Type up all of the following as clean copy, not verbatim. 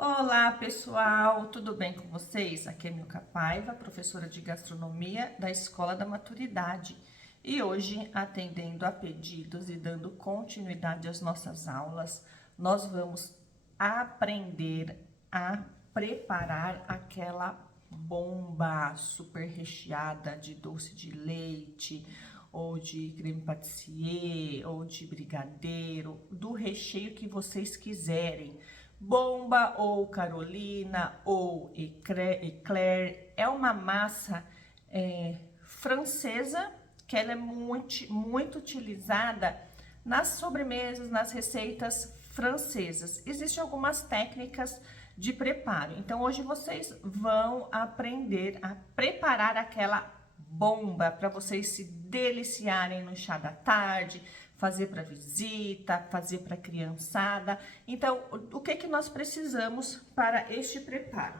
Olá, pessoal, tudo bem com vocês? Aqui é Milka Paiva, professora de gastronomia da Escola da Maturidade. E hoje, atendendo a pedidos e dando continuidade às nossas aulas, nós vamos aprender a preparar aquela bomba super recheada de doce de leite, ou de creme patissier, ou de brigadeiro, do recheio que vocês quiserem. Bomba ou Carolina ou eclair é uma massa francesa que ela é muito utilizada nas sobremesas, nas receitas francesas. Existem algumas técnicas de preparo. Então hoje vocês vão aprender a preparar aquela bomba para vocês se deliciarem no chá da tarde, fazer para visita, fazer para criançada. Então, o que nós precisamos para este preparo?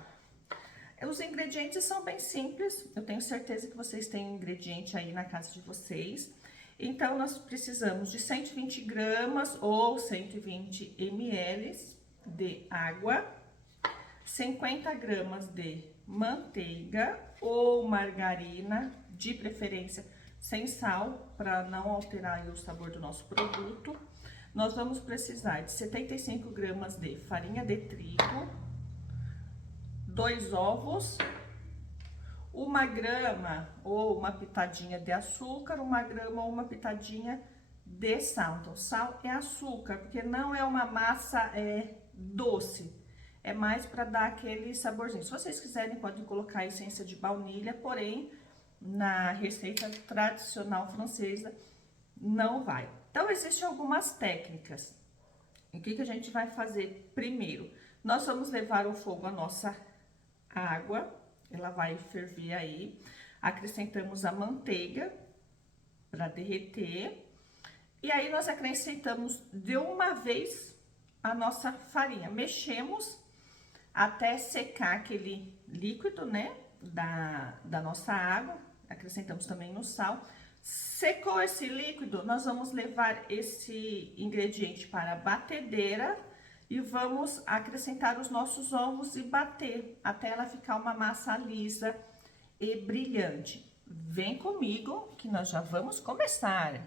Os ingredientes são bem simples, eu tenho certeza que vocês têm um ingrediente aí na casa de vocês. Então, nós precisamos de 120 gramas ou 120 ml de água, 50 gramas de manteiga ou margarina, de preferência sem sal, para não alterar o sabor do nosso produto. Nós vamos precisar de 75 gramas de farinha de trigo, 2 ovos, 1 grama ou uma pitadinha de açúcar, 1 grama ou uma pitadinha de sal. Então, sal é açúcar, porque não é uma massa doce. É mais para dar aquele saborzinho. Se vocês quiserem, podem colocar essência de baunilha, porém, na receita tradicional francesa, não vai. Então, existem algumas técnicas. O que a gente vai fazer primeiro? Nós vamos levar ao fogo a nossa água, ela vai ferver aí. Acrescentamos a manteiga para derreter. E aí, nós acrescentamos de uma vez a nossa farinha. Mexemos até secar aquele líquido, né, da nossa água. Acrescentamos também no sal. Secou esse líquido, nós vamos levar esse ingrediente para a batedeira e vamos acrescentar os nossos ovos e bater até ela ficar uma massa lisa e brilhante. Vem comigo que nós já vamos começar.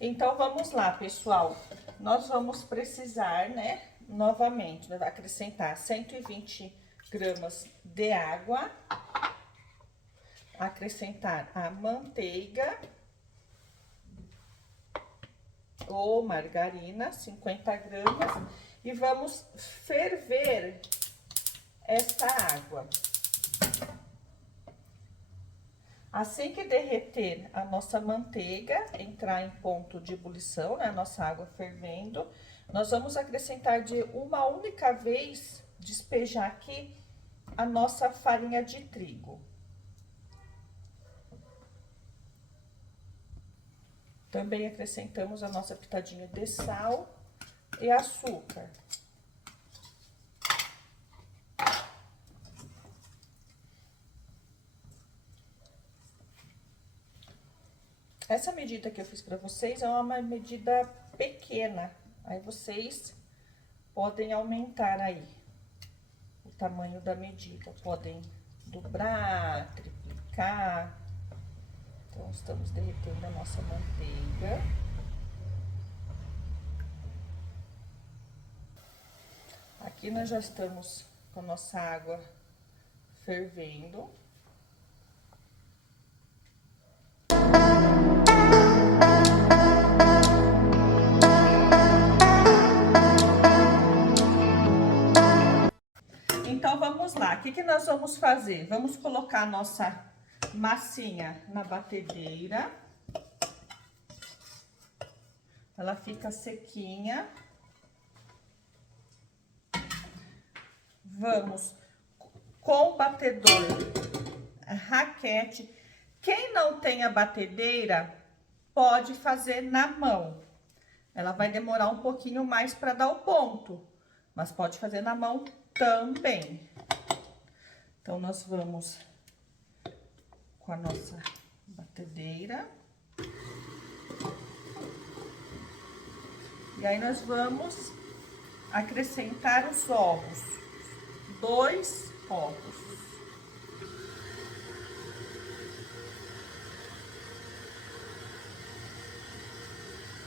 Então, vamos lá, pessoal. Nós vamos precisar, né, novamente, acrescentar 120 gramas de água, acrescentar a manteiga ou margarina, 50 gramas, e vamos ferver esta água. Assim que derreter a nossa manteiga, entrar em ponto de ebulição, né, a nossa água fervendo, nós vamos acrescentar de uma única vez, despejar aqui a nossa farinha de trigo. Também acrescentamos a nossa pitadinha de sal e açúcar. Essa medida que eu fiz para vocês é uma medida pequena, aí vocês podem aumentar aí o tamanho da medida, podem dobrar, triplicar. Então, estamos derretendo a nossa manteiga. Aqui nós já estamos com a nossa água fervendo. Então, vamos lá. O que nós vamos fazer? Vamos colocar a nossa massinha na batedeira. Ela fica sequinha. Vamos com o batedor, raquete. Quem não tem a batedeira, pode fazer na mão. Ela vai demorar um pouquinho mais para dar o ponto, mas pode fazer na mão também. Então, nós vamos com a nossa batedeira. E aí, nós vamos acrescentar os ovos, 2 ovos.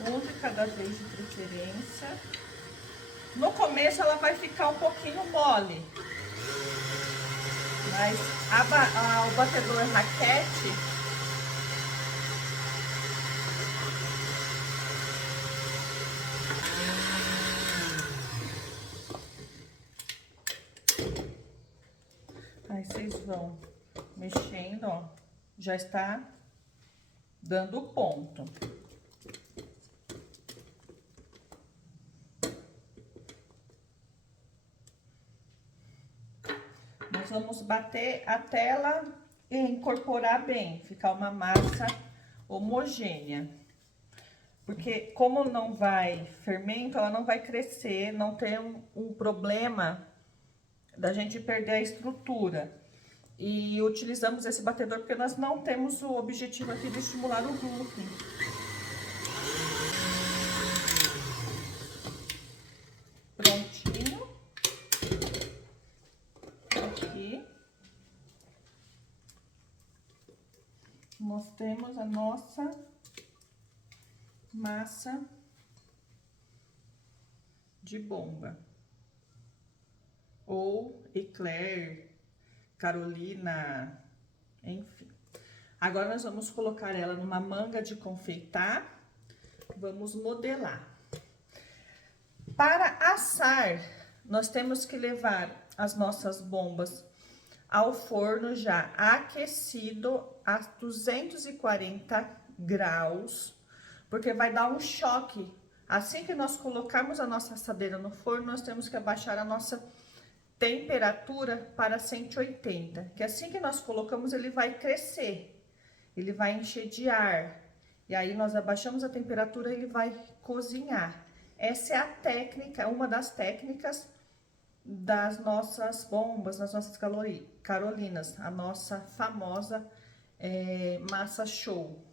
Um de cada vez de preferência. No começo ela vai ficar um pouquinho mole, mas o batedor raquete aí vocês vão mexendo, ó, já está dando ponto. Nós vamos bater até ela incorporar bem, ficar uma massa homogênea. Porque como não vai fermento, ela não vai crescer, não tem um problema da gente perder a estrutura. E utilizamos esse batedor porque nós não temos o objetivo aqui de estimular o glúten. Prontinho. Aqui. Nós temos a nossa massa de bomba. Ou eclair, Carolina, enfim. Agora nós vamos colocar ela numa manga de confeitar, vamos modelar. Para assar, nós temos que levar as nossas bombas ao forno já aquecido a 240 graus, porque vai dar um choque. Assim que nós colocarmos a nossa assadeira no forno, nós temos que abaixar a nossa temperatura para 180, que assim que nós colocamos ele vai crescer, ele vai encher de ar, e aí nós abaixamos a temperatura, ele vai cozinhar. Essa é a técnica, uma das técnicas das nossas bombas, das nossas carolinas, a nossa famosa massa show,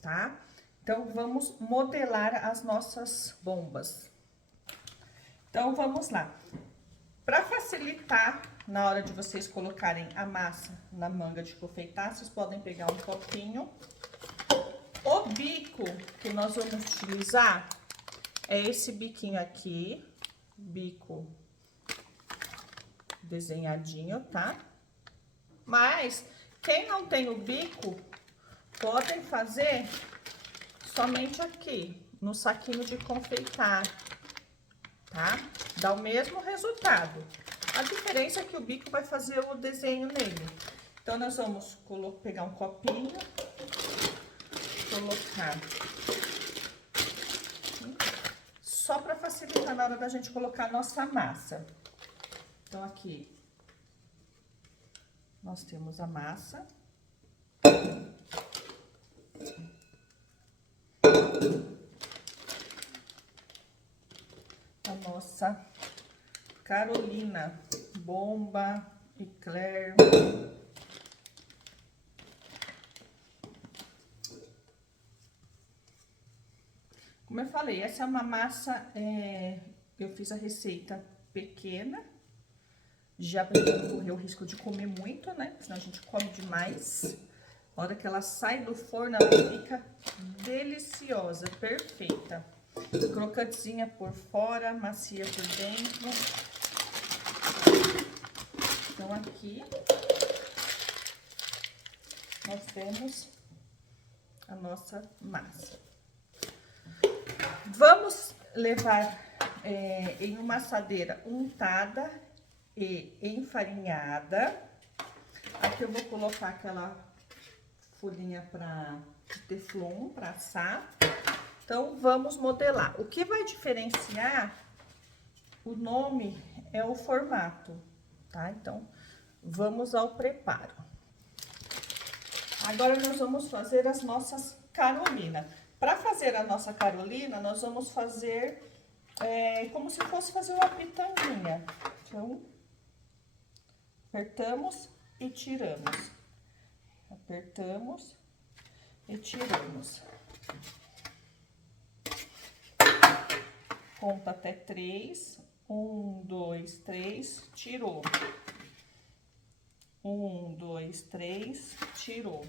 tá? Então, vamos modelar as nossas bombas. Então, vamos lá. Para facilitar, na hora de vocês colocarem a massa na manga de confeitar, vocês podem pegar um copinho. O bico que nós vamos utilizar é esse biquinho aqui, bico desenhadinho, tá? Mas, quem não tem o bico, podem fazer somente aqui, no saquinho de confeitar, tá? Dá o mesmo resultado. A diferença é que o bico vai fazer o desenho nele. Então, nós vamos pegar um copinho, colocar, só para facilitar na hora da gente colocar a nossa massa. Então, aqui, nós temos a massa. A nossa Carolina, bomba, eclair. Como eu falei, essa é uma massa, eu fiz a receita pequena, já para não correr o risco de comer muito, né? Senão a gente come demais. A hora que ela sai do forno, ela fica deliciosa, perfeita. Crocantezinha por fora, macia por dentro. Então, aqui, nós temos a nossa massa. Vamos levar em uma assadeira untada e enfarinhada. Aqui eu vou colocar aquela folhinha de teflon para assar. Então, vamos modelar. O que vai diferenciar o nome é o formato, tá? Então, vamos ao preparo. Agora, nós vamos fazer as nossas carolinas. Para fazer a nossa carolina, nós vamos fazer como se fosse fazer uma pitanguinha. Então, apertamos e tiramos. Apertamos e tiramos. Conta até 3, Um, dois, três, tirou. Um, dois, três, tirou.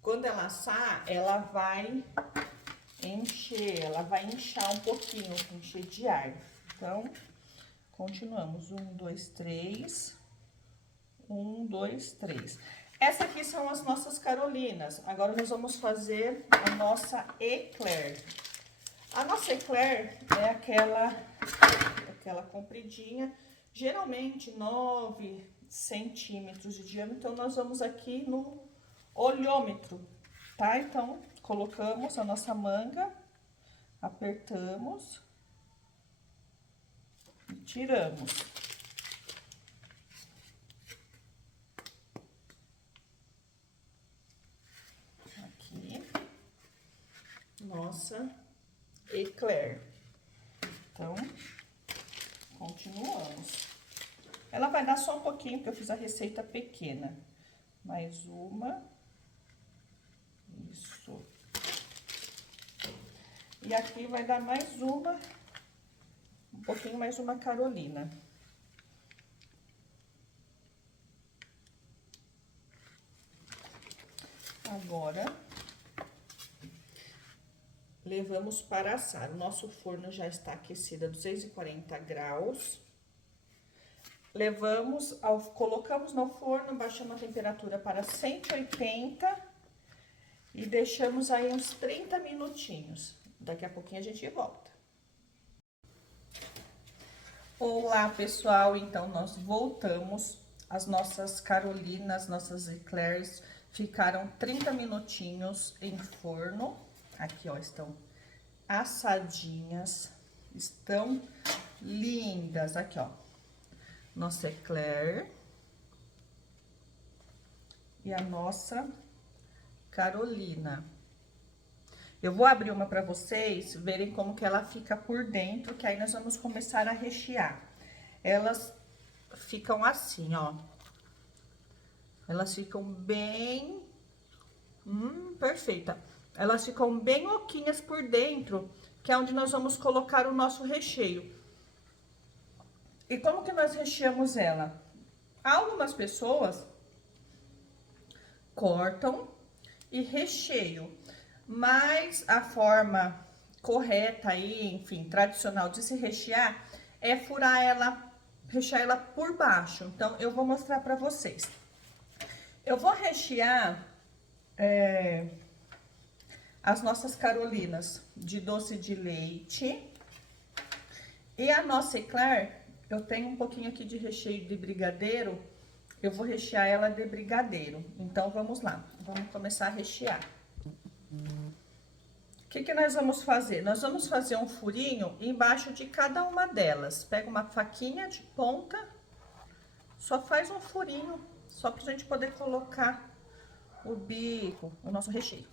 Quando ela assar, ela vai encher, ela vai inchar um pouquinho, encher de ar. Então, continuamos. Um, dois, três. Um, dois, três. Essa aqui são as nossas carolinas. Agora, nós vamos fazer a nossa eclair. A nossa eclair é aquela compridinha, geralmente 9 centímetros de diâmetro. Então, nós vamos aqui no olhômetro, tá? Então, colocamos a nossa manga, apertamos e tiramos. Aqui, nossa eclair. Então, continuamos. Ela vai dar só um pouquinho, porque eu fiz a receita pequena. Mais uma. Isso. E aqui vai dar mais uma, um pouquinho mais uma carolina. Agora, levamos para assar. O nosso forno já está aquecido a 240 graus. Colocamos no forno, baixamos a temperatura para 180 e deixamos aí uns 30 minutinhos. Daqui a pouquinho a gente volta. Olá, pessoal! Então, nós voltamos. As nossas carolinas, nossas eclairs ficaram 30 minutinhos em forno. Aqui, ó, estão assadinhas, estão lindas. Aqui, ó, nossa eclair e a nossa carolina. Eu vou abrir uma para vocês verem como que ela fica por dentro, que aí nós vamos começar a rechear. Elas ficam assim, ó. Elas ficam bem... perfeita. Elas ficam bem oquinhas por dentro, que é onde nós vamos colocar o nosso recheio. E como que nós recheamos ela? Algumas pessoas cortam e recheiam, mas a forma correta aí, enfim, tradicional de se rechear é furar ela, rechear ela por baixo. Então, eu vou mostrar pra vocês. Eu vou rechear as nossas carolinas de doce de leite e a nossa eclair, eu tenho um pouquinho aqui de recheio de brigadeiro, eu vou rechear ela de brigadeiro. Então, vamos lá, vamos começar a rechear. O que que nós vamos fazer? Nós vamos fazer um furinho embaixo de cada uma delas. Pega uma faquinha de ponta, só faz um furinho, só pra gente poder colocar o bico, o nosso recheio.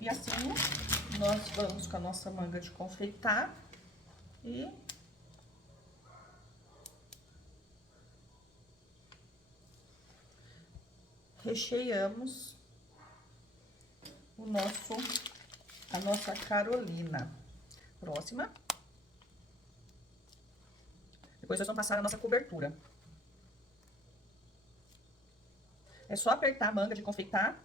E assim, nós vamos com a nossa manga de confeitar e recheamos a nossa carolina. Próxima. Depois nós vamos passar a nossa cobertura. É só apertar a manga de confeitar,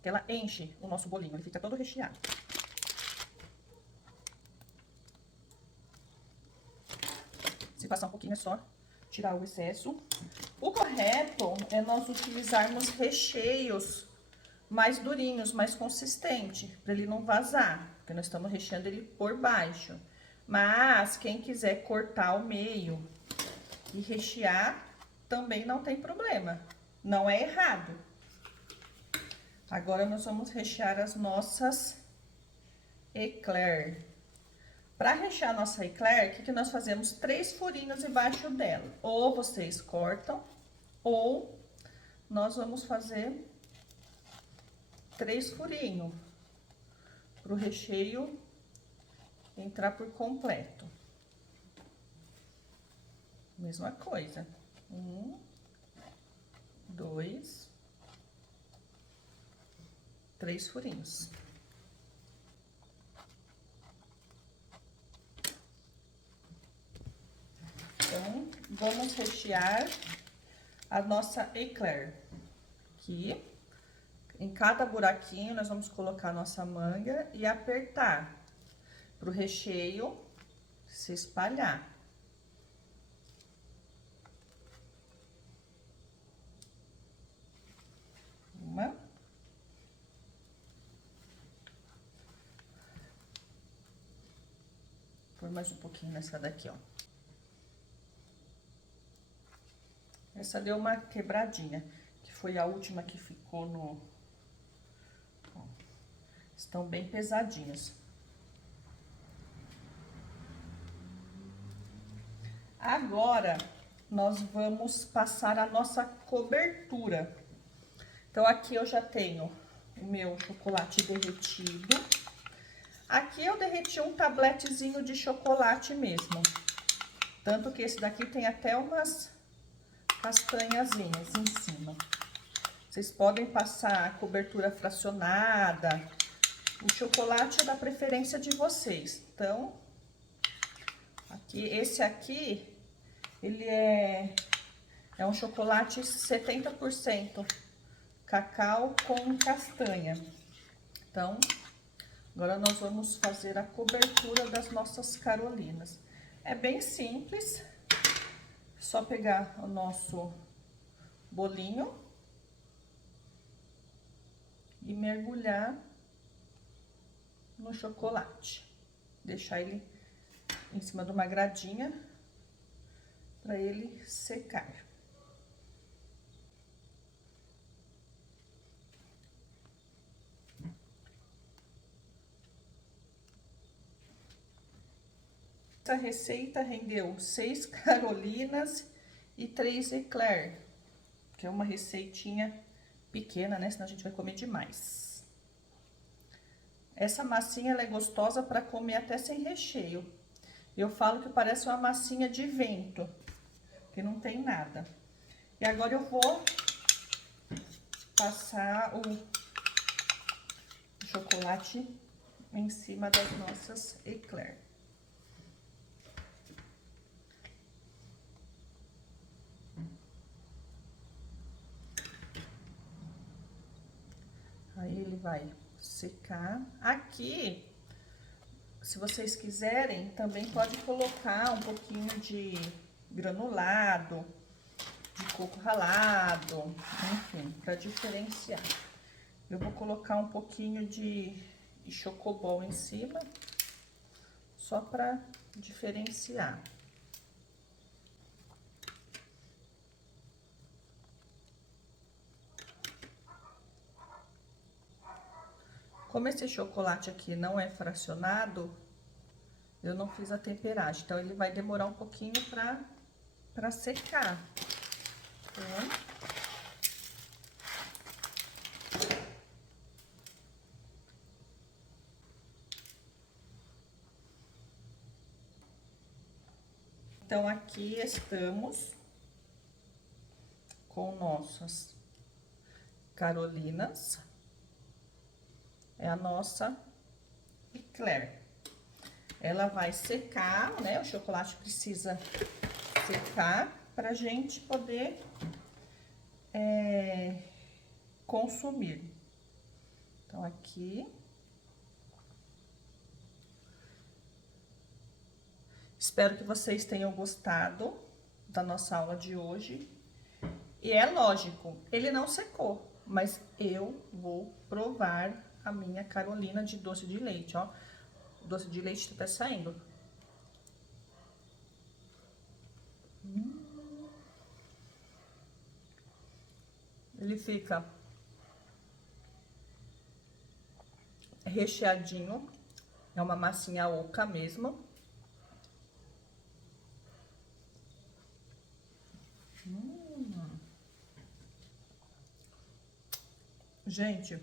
que ela enche o nosso bolinho, ele fica todo recheado. Se passar um pouquinho é só tirar o excesso. O correto é nós utilizarmos recheios mais durinhos, mais consistentes, para ele não vazar, porque nós estamos recheando ele por baixo. Mas quem quiser cortar ao meio e rechear, também não tem problema, não é errado. Agora, nós vamos rechear as nossas eclair. Para rechear a nossa eclair, o que que nós fazemos? 3 furinhos embaixo dela. Ou vocês cortam, ou nós vamos fazer 3 furinhos para o recheio entrar por completo. Mesma coisa. 1, 2 3 furinhos. Então, vamos rechear a nossa eclair. Aqui, em cada buraquinho, nós vamos colocar a nossa manga e apertar para o recheio se espalhar. Uma. Por mais um pouquinho nessa daqui, ó. Essa deu uma quebradinha, que foi a última que ficou no... Ó, estão bem pesadinhas. Agora, nós vamos passar a nossa cobertura. Então, aqui eu já tenho o meu chocolate derretido. Aqui eu derreti um tabletezinho de chocolate mesmo. Tanto que esse daqui tem até umas castanhazinhas em cima. Vocês podem passar a cobertura fracionada. O chocolate é da preferência de vocês. Então, esse aqui, ele é um chocolate 70% cacau com castanha. Então, agora nós vamos fazer a cobertura das nossas carolinas. É bem simples, só pegar o nosso bolinho e mergulhar no chocolate. Deixar ele em cima de uma gradinha para ele secar. Essa receita rendeu 6 carolinas e 3 eclair, que é uma receitinha pequena, né? Senão a gente vai comer demais. Essa massinha, ela é gostosa para comer até sem recheio. Eu falo que parece uma massinha de vento, que não tem nada. E agora eu vou passar o chocolate em cima das nossas eclair. Aí ele vai secar. Aqui, se vocês quiserem, também pode colocar um pouquinho de granulado, de coco ralado, enfim, para diferenciar. Eu vou colocar um pouquinho de chocobol em cima, só para diferenciar. Como esse chocolate aqui não é fracionado, eu não fiz a temperagem, então ele vai demorar um pouquinho para secar. Então, aqui estamos com nossas carolinas. É a nossa eclair. Ela vai secar, né? O chocolate precisa secar pra gente poder consumir. Então, aqui. Espero que vocês tenham gostado da nossa aula de hoje. E é lógico, ele não secou, mas eu vou provar a minha carolina de doce de leite, ó. O doce de leite tá até saindo. Ele fica recheadinho, é uma massinha oca mesmo. Gente,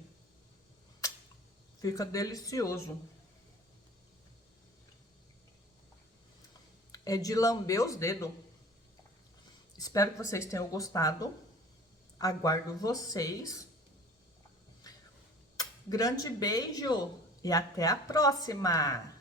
fica delicioso. É de lamber os dedos. Espero que vocês tenham gostado. Aguardo vocês Grande beijo e até a próxima!